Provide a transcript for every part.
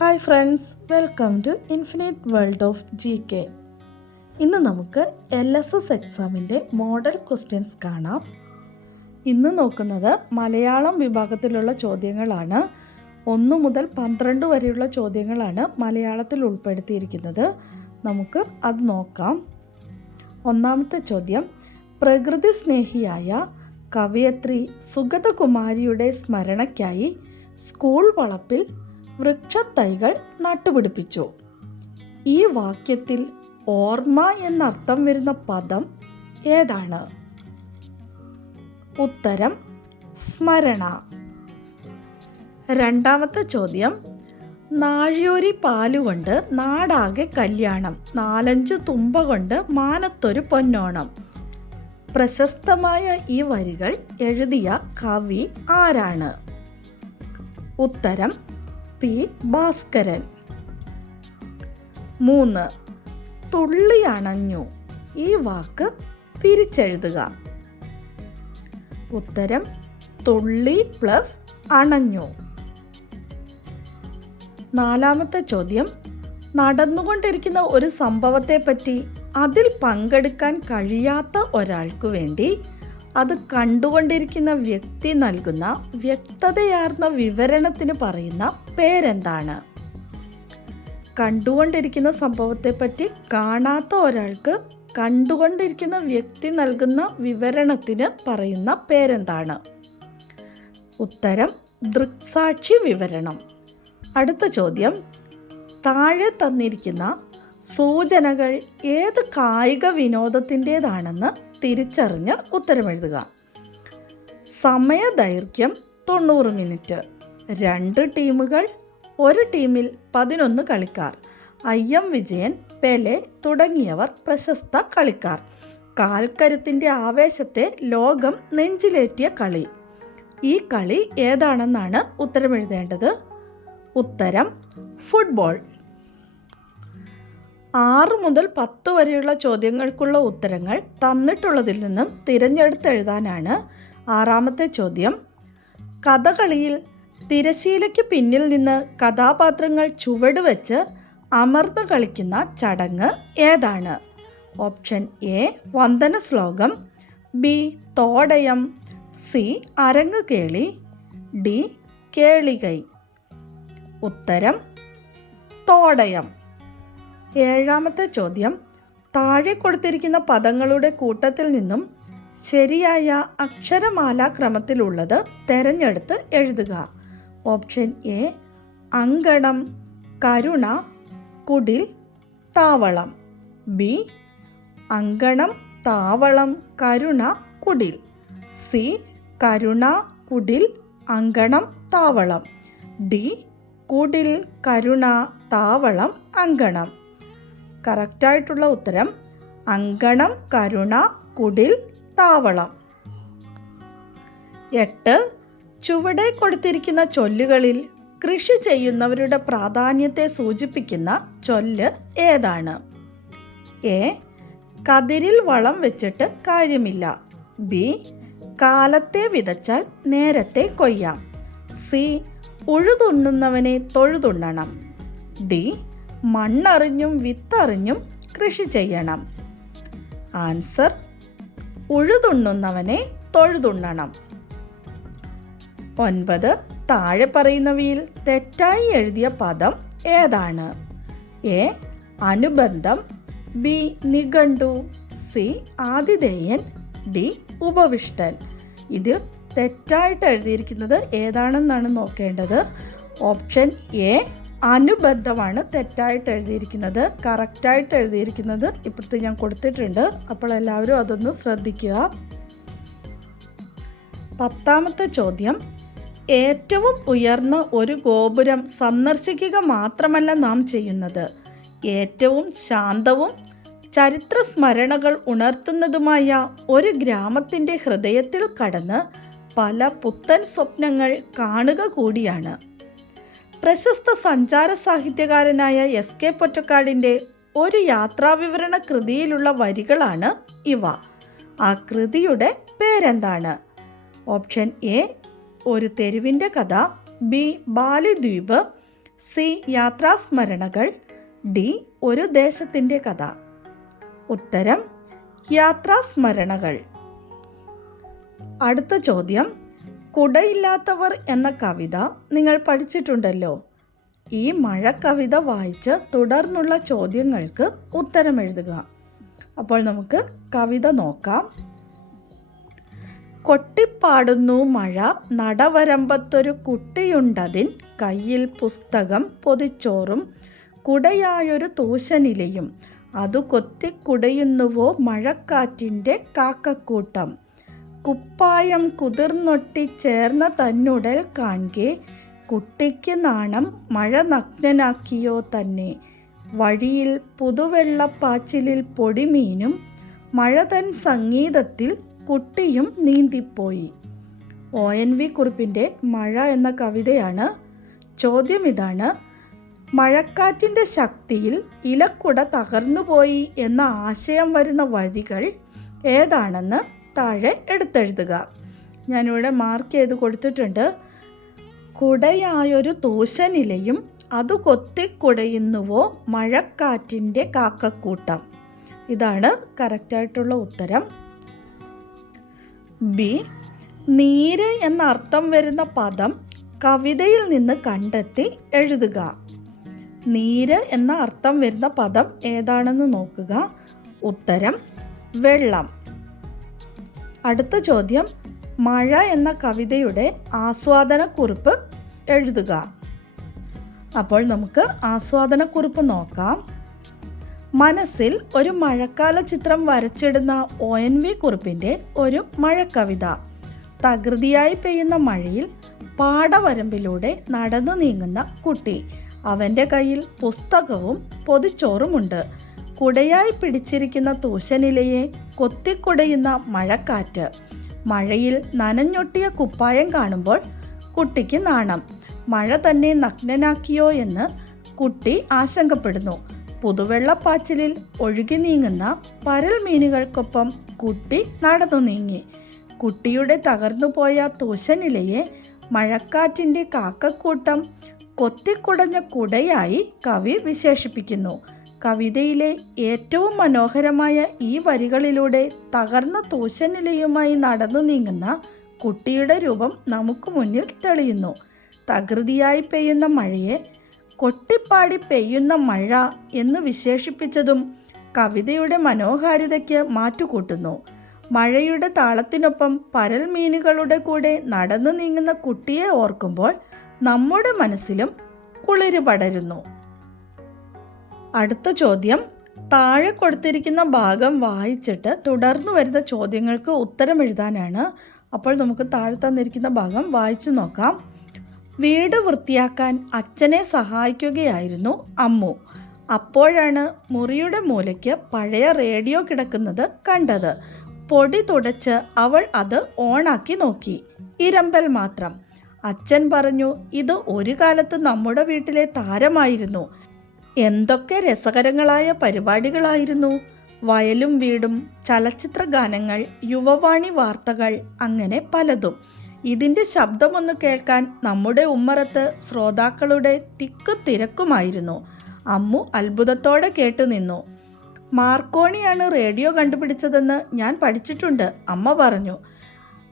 Hi friends, welcome to infinite world of GK. ഇന്ന് നമുക്ക് LSS എക്സാമിൻ്റെ മോഡൽ ക്വസ്റ്റ്യൻസ് കാണാം. ഇന്ന് നോക്കുന്നത് മലയാളം വിഭാഗത്തിലുള്ള ചോദ്യങ്ങളാണ്. 1 മുതൽ 12 വരെയുള്ള ചോദ്യങ്ങളാണ് മലയാളത്തിൽ ഉൾപ്പെടുത്തിയിരിക്കുന്നത്. നമുക്ക് അത് നോക്കാം. ഒന്നാമത്തെ ചോദ്യം, പ്രകൃതി സ്നേഹിയായ കവയത്രി സുഗതകുമാരിയുടെ സ്മരണയ്ക്കായി സ്കൂൾ വളപ്പിൽ വൃക്ഷത്തൈകൾ നട്ടുപിടിപ്പിച്ചു. ഈ വാക്യത്തിൽ ഓർമ്മ എന്നർത്ഥം വരുന്ന പദം ഏതാണ്? ഉത്തരം സ്മരണ. രണ്ടാമത്തെ ചോദ്യം, നാഴിയൊരി പാലുകൊണ്ട് നാടാകെ കല്യാണം, 4-5 തുമ്പ കൊണ്ട് മാനത്തൊരു പൊന്നോണം. പ്രശസ്തമായ ഈ വരികൾ എഴുതിയ കവി ആരാണ്? ഉത്തരം P. ഭാസ്കരൻ. 3. തുള്ളി അണഞ്ഞു. ഈ വാക്ക് പിരിച്ചെഴുതുക. ഉത്തരം തുള്ളി പ്ലസ് അണഞ്ഞു. നാലാമത്തെ ചോദ്യം, നടന്നുകൊണ്ടിരിക്കുന്ന ഒരു സംഭവത്തെപ്പറ്റി അതിൽ പങ്കെടുക്കാൻ കഴിയാത്ത ഒരാൾക്ക് വേണ്ടി അത് കണ്ടുകൊണ്ടിരിക്കുന്ന വ്യക്തി നൽകുന്ന വ്യക്തതയാർന്ന വിവരണത്തിന് പറയുന്ന പേരെന്താണ്? കണ്ടുകൊണ്ടിരിക്കുന്ന സംഭവത്തെപ്പറ്റി കാണാത്ത ഒരാൾക്ക് കണ്ടുകൊണ്ടിരിക്കുന്ന വ്യക്തി നൽകുന്ന വിവരണത്തിന് പറയുന്ന പേരെന്താണ്? ഉത്തരം ദൃക്സാക്ഷി വിവരണം. അടുത്ത ചോദ്യം, താഴെ തന്നിരിക്കുന്ന സൂചനകൾ ഏത് കായിക വിനോദത്തിൻ്റേതാണെന്ന് തിരിച്ചറിഞ്ഞ് ഉത്തരമെഴുതുക. സമയദൈർഘ്യം 90 മിനിറ്റ്. 2 ടീമുകൾ, ഒരു ടീമിൽ 11 കളിക്കാർ. IM വിജയൻ, പെലെ തുടങ്ങിയവർ പ്രശസ്ത കളിക്കാർ. കാൽക്കരുത്തിൻ്റെ ആവേശത്തെ ലോകം നെഞ്ചിലേറ്റിയ കളി. ഈ കളി ഏതാണെന്നാണ് ഉത്തരമെഴുതേണ്ടത്. ഉത്തരം ഫുട്ബോൾ. 6 മുതൽ 10 വരെയുള്ള ചോദ്യങ്ങൾക്കുള്ള ഉത്തരങ്ങൾ തന്നിട്ടുള്ളതിൽ നിന്നും തിരഞ്ഞെടുത്തെഴുതാനാണ് 6ാമത്തെ ചോദ്യം. കഥകളിയിൽ തിരശീലയ്ക്ക് പിന്നിൽ നിന്ന് കഥാപാത്രങ്ങൾ ചുവട് വെച്ച് അമർന്ന് കളിക്കുന്ന ചടങ്ങ് ഏതാണ്? ഓപ്ഷൻ A വന്ദന ശ്ലോകം, B തോടയം, C അരങ്ങുകേളി, D കേളികൈ. ഉത്തരം തോടയം. 7ാമത്തെ ചോദ്യം, താഴെ കൊടുത്തിരിക്കുന്ന പദങ്ങളുടെ കൂട്ടത്തിൽ നിന്നും ശരിയായ അക്ഷരമാലാക്രമത്തിലുള്ളത് തെരഞ്ഞെടുത്ത് എഴുതുക. ഓപ്ഷൻ A അങ്കണം, കരുണ, കുടിൽ, താവളം. B അങ്കണം, താവളം, കരുണ, കുടിൽ. C കരുണ, കുടിൽ, അങ്കണം, താവളം. D കുടിൽ, കരുണ, താവളം, അങ്കണം. കറക്റ്റായിട്ടുള്ള ഉത്തരം അങ്കണം, കരുണ, കുടിൽ, താവളം. 8. ചുവടെ കൊടുത്തിരിക്കുന്ന ചൊല്ലുകളിൽ കൃഷി ചെയ്യുന്നവരുടെ പ്രാധാന്യത്തെ സൂചിപ്പിക്കുന്ന ചൊല്ല് ഏതാണ്? A കതിരിൽ വളം വെച്ചിട്ട് കാര്യമില്ല. B കാലത്തെ വിതച്ചാൽ നേരത്തെ കൊയ്യാം. C ഉഴുതുണ്ണുന്നവനെ തൊഴുതുണ്ണണം. D മണ്ണറിഞ്ഞും വിത്തറിഞ്ഞും കൃഷി ചെയ്യണം. ആൻസർ ഉഴുതുണ്ണുന്നവനെ തൊഴുതുണ്ണണം. 9. താഴെ പറയുന്നവയിൽ തെറ്റായി എഴുതിയ പദം ഏതാണ്? A അനുബന്ധം, B നിഘണ്ടു, C ആതിഥേയൻ, D ഉപവിഷ്ടൻ. ഇതിൽ തെറ്റായിട്ട് എഴുതിയിരിക്കുന്നത് ഏതാണെന്നാണ് നോക്കേണ്ടത്. ഓപ്ഷൻ A അനുബന്ധമാണ് തെറ്റായിട്ട് എഴുതിയിരിക്കുന്നത്. കറക്റ്റായിട്ട് എഴുതിയിരിക്കുന്നത് ഇപ്പോഴത്തെ ഞാൻ കൊടുത്തിട്ടുണ്ട്. അപ്പോൾ എല്ലാവരും അതൊന്ന് ശ്രദ്ധിക്കുക. 10ാമത്തെ ചോദ്യം, ഏറ്റവും ഉയർന്ന ഒരു ഗോപുരം സന്ദർശിക്കുക മാത്രമല്ല നാം ചെയ്യുന്നത്, ഏറ്റവും ശാന്തവും ചരിത്ര സ്മരണകൾ ഉണർത്തുന്നതുമായ ഒരു ഗ്രാമത്തിൻ്റെ ഹൃദയത്തിൽ കടന്ന് പല പുത്തൻ സ്വപ്നങ്ങൾ കാണുക കൂടിയാണ്. പ്രശസ്ത സഞ്ചാര സാഹിത്യകാരനായ SK പൊറ്റക്കാടിൻ്റെ ഒരു യാത്രാവിവരണ കൃതിയിലുള്ള വരികളാണ് ഇവ. ആ കൃതിയുടെ പേരെന്താണ്? ഓപ്ഷൻ A ഒരു തെരുവിൻ്റെ കഥ, B ബാലിദ്വീപ്, സി. യാത്രാസ്മരണകൾ. ഡി. ഒരു ദേശത്തിൻ്റെ കഥ. ഉത്തരം യാത്രാസ്മരണകൾ. അടുത്ത ചോദ്യം, കുടയില്ലാത്തവർ എന്ന കവിത നിങ്ങൾ പഠിച്ചിട്ടുണ്ടല്ലോ. ഈ മഴ കവിത വായിച്ച് തുടർന്നുള്ള ചോദ്യങ്ങൾക്ക് ഉത്തരം എഴുതുക. അപ്പോൾ നമുക്ക് കവിത നോക്കാം. കൊട്ടിപ്പാടുന്നു മഴ നടവരമ്പത്തൊരു കുട്ടിയുണ്ടതിൻ കയ്യിൽ പുസ്തകം പൊതിച്ചോറും കുടയായൊരു തൂശനിലയും അതു കൊത്തിക്കുടയുന്നുവോ മഴക്കാറ്റിൻ്റെ കാക്കക്കൂട്ടം. കുപ്പായം കുതിർന്നൊട്ടി ചേർന്ന തന്നുടൽ കാൺകെ കുട്ടിക്ക് നാണം മഴ നഗ്നനാക്കിയോ തന്നെ. വഴിയിൽ പുതുവെള്ളപ്പാച്ചിലിൽ പൊടിമീനും മഴ തൻ സംഗീതത്തിൽ കുട്ടിയും നീന്തിപ്പോയി. ONV കുറുപ്പിൻ്റെ മഴ എന്ന കവിതയാണ്. ചോദ്യം ഇതാണ്: മഴക്കാറ്റിൻ്റെ ശക്തിയിൽ ഇലക്കുട തകർന്നുപോയി എന്ന ആശയം വരുന്ന വരികൾ ഏതാണെന്ന് താഴെ എടുത്തെഴുതുക. ഞാനിവിടെ മാർക്ക് ചെയ്ത് കൊടുത്തിട്ടുണ്ട്. കുടയായൊരു തൂശനിലയും അതു കൊത്തിക്കുടയുന്നുവോ മഴക്കാറ്റിൻ്റെ കാക്കക്കൂട്ടം. ഇതാണ് കറക്റ്റായിട്ടുള്ള ഉത്തരം. ബി. നീര് എന്ന അർത്ഥം വരുന്ന പദം കവിതയിൽ നിന്ന് കണ്ടെത്തി എഴുതുക. നീര് എന്ന അർത്ഥം വരുന്ന പദം ഏതാണെന്ന് നോക്കുക. ഉത്തരം വെള്ളം. അടുത്ത ചോദ്യം, മഴ എന്ന കവിതയുടെ ആസ്വാദനക്കുറിപ്പ് എഴുതുക. അപ്പോൾ നമുക്ക് ആസ്വാദനക്കുറിപ്പ് നോക്കാം. മനസ്സിൽ ഒരു മഴക്കാല ചിത്രം വരച്ചിടുന്ന ONV കുറുപ്പിൻ്റെ ഒരു മഴക്കവിത. തകൃതിയായി പെയ്യുന്ന മഴയിൽ പാടവരമ്പിലൂടെ നടന്നു നീങ്ങുന്ന കുട്ടി. അവൻ്റെ കയ്യിൽ പുസ്തകവും പൊതിച്ചോറുമുണ്ട്. കുടയായി പിടിച്ചിരിക്കുന്ന തൂശനിലയെ കൊത്തിക്കുടയുന്ന മഴക്കാറ്റ്. മഴയിൽ നനഞ്ഞൊട്ടിയ കുപ്പായം കാണുമ്പോൾ കുട്ടിക്ക് നാണം. മഴ തന്നെ നഗ്നനാക്കിയോ എന്ന് കുട്ടി ആശങ്കപ്പെടുന്നു. പുതുവെള്ളപ്പാച്ചിലിൽ ഒഴുകി നീങ്ങുന്ന പരൽ മീനുകൾക്കൊപ്പം കുട്ടി നടന്നു നീങ്ങി. കുട്ടിയുടെ തകർന്നുപോയ തൂശനിലയെ മഴക്കാറ്റിൻ്റെ കാക്കക്കൂട്ടം കൊത്തിക്കുടഞ്ഞ കുടയായി കവി വിശേഷിപ്പിക്കുന്നു. കവിതയിലെ ഏറ്റവും മനോഹരമായ ഈ വരികളിലൂടെ തകർന്ന തൂശനിലയുമായി നടന്നു നീങ്ങുന്ന കുട്ടിയുടെ രൂപം നമുക്ക് മുന്നിൽ തെളിയുന്നു. തകൃതിയായി പെയ്യുന്ന മഴയെ കൊട്ടിപ്പാടി പെയ്യുന്ന മഴ എന്ന് വിശേഷിപ്പിച്ചതും കവിതയുടെ മനോഹാരിതയ്ക്ക് മാറ്റുകൂട്ടുന്നു. മഴയുടെ താളത്തിനൊപ്പം പരൽ മീനുകളുടെ കൂടെ നടന്നു നീങ്ങുന്ന കുട്ടിയെ ഓർക്കുമ്പോൾ നമ്മുടെ മനസ്സിലും കുളിര് പടരുന്നു. അടുത്ത ചോദ്യം, താഴെ കൊടുത്തിരിക്കുന്ന ഭാഗം വായിച്ചിട്ട് തുടർന്ന് വരുന്ന ചോദ്യങ്ങൾക്ക് ഉത്തരം എഴുതാനാണ്. അപ്പോൾ നമുക്ക് താഴെ തന്നിരിക്കുന്ന ഭാഗം വായിച്ചു നോക്കാം. വീട് വൃത്തിയാക്കാൻ അച്ഛനെ സഹായിക്കുകയായിരുന്നു അമ്മു. അപ്പോഴാണ് മുറിയുടെ മൂലയ്ക്ക് പഴയ റേഡിയോ കിടക്കുന്നത് കണ്ടത്. പൊടി തുടച്ച് അവൾ അത് ഓണാക്കി നോക്കി. ഇരമ്പൽ മാത്രം. അച്ഛൻ പറഞ്ഞു, ഇത് ഒരു കാലത്ത് നമ്മുടെ വീട്ടിലെ താരമായിരുന്നു. എന്തൊക്കെ രസകരങ്ങളായ പരിപാടികളായിരുന്നു. വയലും വീടും, ചലച്ചിത്ര ഗാനങ്ങൾ, യുവവാണി വാർത്തകൾ, അങ്ങനെ പലതും. ഇതിൻ്റെ ശബ്ദമൊന്ന് കേൾക്കാൻ നമ്മുടെ ഉമ്മറത്ത് ശ്രോതാക്കളുടെ തിക്ക് തിരക്കുമായിരുന്നു. അമ്മു അത്ഭുതത്തോടെ കേട്ടു നിന്നു. മാർക്കോണിയാണ് റേഡിയോ കണ്ടുപിടിച്ചതെന്ന് ഞാൻ പഠിച്ചിട്ടുണ്ട്, അമ്മ പറഞ്ഞു.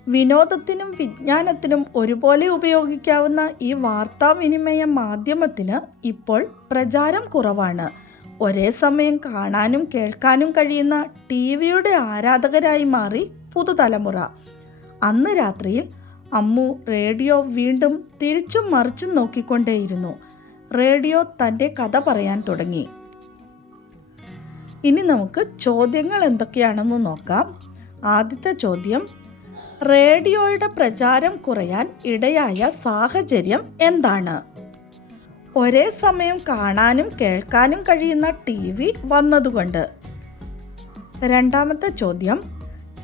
വിനോദത്തിനും വിജ്ഞാനത്തിനും ഒരുപോലെ ഉപയോഗിക്കാവുന്ന ഈ വാർത്താവിനിമയ മാധ്യമത്തിന് ഇപ്പോൾ പ്രചാരം കുറവാണ്. ഒരേ സമയം കാണാനും കേൾക്കാനും കഴിയുന്ന TV-യുടെ ആരാധകരായി മാറി പുതുതലമുറ. അന്ന് രാത്രിയിൽ അമ്മു റേഡിയോ വീണ്ടും തിരിച്ചും മറിച്ചും നോക്കിക്കൊണ്ടേയിരുന്നു. റേഡിയോ തൻ്റെ കഥ പറയാൻ തുടങ്ങി. ഇനി നമുക്ക് ചോദ്യങ്ങൾ എന്തൊക്കെയാണെന്ന് നോക്കാം. ആദ്യത്തെ ചോദ്യം, റേഡിയോയുടെ പ്രചാരം കുറയാൻ ഇടയായ സാഹചര്യം എന്താണ്? ഒരേ സമയം കാണാനും കേൾക്കാനും കഴിയുന്ന TV വന്നതുകൊണ്ട്. രണ്ടാമത്തെ ചോദ്യം,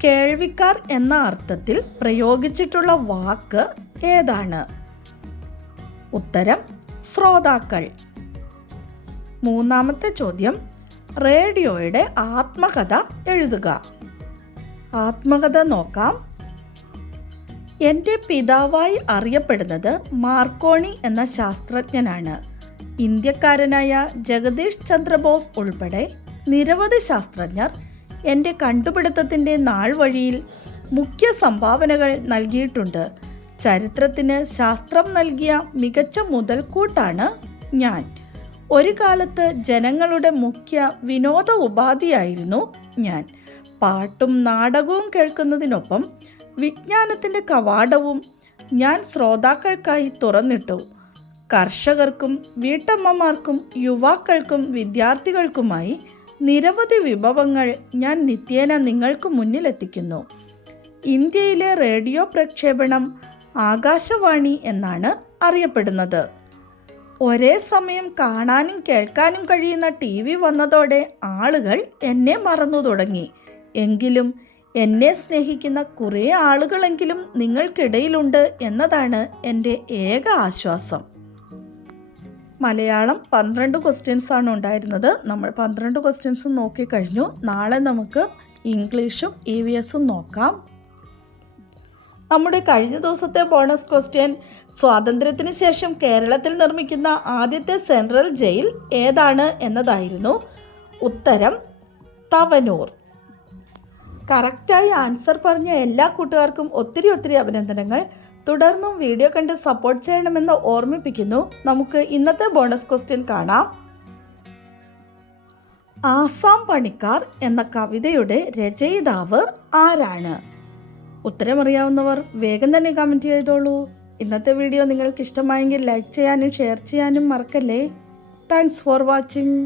കേൾവിക്കാർ എന്ന അർത്ഥത്തിൽ പ്രയോഗിച്ചിട്ടുള്ള വാക്ക് ഏതാണ്? ഉത്തരം ശ്രോതാക്കൾ. മൂന്നാമത്തെ ചോദ്യം, റേഡിയോയുടെ ആത്മകഥ എഴുതുക. ആത്മകഥ നോക്കാം. എൻ്റെ പിതാവായി അറിയപ്പെടുന്നത് മാർക്കോണി എന്ന ശാസ്ത്രജ്ഞനാണ്. ഇന്ത്യക്കാരനായ ജഗദീഷ് ചന്ദ്രബോസ് ഉൾപ്പെടെ നിരവധി ശാസ്ത്രജ്ഞർ എൻ്റെ കണ്ടുപിടുത്തത്തിൻ്റെ നാൾ വഴിയിൽ മുഖ്യ സംഭാവനകൾ നൽകിയിട്ടുണ്ട്. ചരിത്രത്തിന് ശാസ്ത്രം നൽകിയ മികച്ച മുതൽക്കൂട്ടാണ് ഞാൻ. ഒരു കാലത്ത് ജനങ്ങളുടെ മുഖ്യ വിനോദ ഉപാധിയായിരുന്നു ഞാൻ. പാട്ടും നാടകവും കേൾക്കുന്നതിനൊപ്പം വിജ്ഞാനത്തിൻ്റെ കവാടവും ഞാൻ ശ്രോതാക്കൾക്കായി തുറന്നിട്ടു. കർഷകർക്കും വീട്ടമ്മമാർക്കും യുവാക്കൾക്കും വിദ്യാർത്ഥികൾക്കുമായി നിരവധി വിഭവങ്ങൾ ഞാൻ നിത്യേന നിങ്ങൾക്ക് മുന്നിലെത്തിക്കുന്നു. ഇന്ത്യയിലെ റേഡിയോ പ്രക്ഷേപണം ആകാശവാണി എന്നാണ് അറിയപ്പെടുന്നത്. ഒരേ സമയം കാണാനും കേൾക്കാനും കഴിയുന്ന TV വന്നതോടെ ആളുകൾ എന്നെ മറന്നു തുടങ്ങി. എങ്കിലും എന്നെ സ്നേഹിക്കുന്ന കുറേ ആളുകളെങ്കിലും നിങ്ങൾക്കിടയിലുണ്ട് എന്നതാണ് എൻ്റെ ഏക ആശ്വാസം. മലയാളം 12 ക്വസ്റ്റ്യൻസ് ആണ് ഉണ്ടായിരുന്നത്. നമ്മൾ 12 ക്വസ്റ്റ്യൻസ് നോക്കിക്കഴിഞ്ഞു. നാളെ നമുക്ക് ഇംഗ്ലീഷും EVSും നോക്കാം. നമ്മുടെ കഴിഞ്ഞ ദിവസത്തെ ബോണസ് ക്വസ്റ്റ്യൻ, സ്വാതന്ത്ര്യത്തിന് ശേഷം കേരളത്തിൽ നിർമ്മിക്കുന്ന ആദ്യത്തെ സെൻട്രൽ ജയിൽ ഏതാണ് എന്നതായിരുന്നു. ഉത്തരം തവനൂർ. കറക്റ്റായി ആൻസർ പറഞ്ഞ എല്ലാ കൂട്ടുകാർക്കും ഒത്തിരി അഭിനന്ദനങ്ങൾ. തുടർന്നും വീഡിയോ കണ്ട് സപ്പോർട്ട് ചെയ്യണമെന്ന് ഓർമ്മിപ്പിക്കുന്നു. നമുക്ക് ഇന്നത്തെ ബോണസ് ക്വസ്റ്റ്യൻ കാണാം. ആസാം പണിക്കാർ എന്ന കവിതയുടെ രചയിതാവ് ആരാണ്? ഉത്തരമറിയാവുന്നവർ വേഗം തന്നെ കമൻറ്റ് ചെയ്തോളൂ. ഇന്നത്തെ വീഡിയോ നിങ്ങൾക്ക് ഇഷ്ടമായെങ്കിൽ ലൈക്ക് ചെയ്യാനും ഷെയർ ചെയ്യാനും മറക്കല്ലേ. Thanks for watching.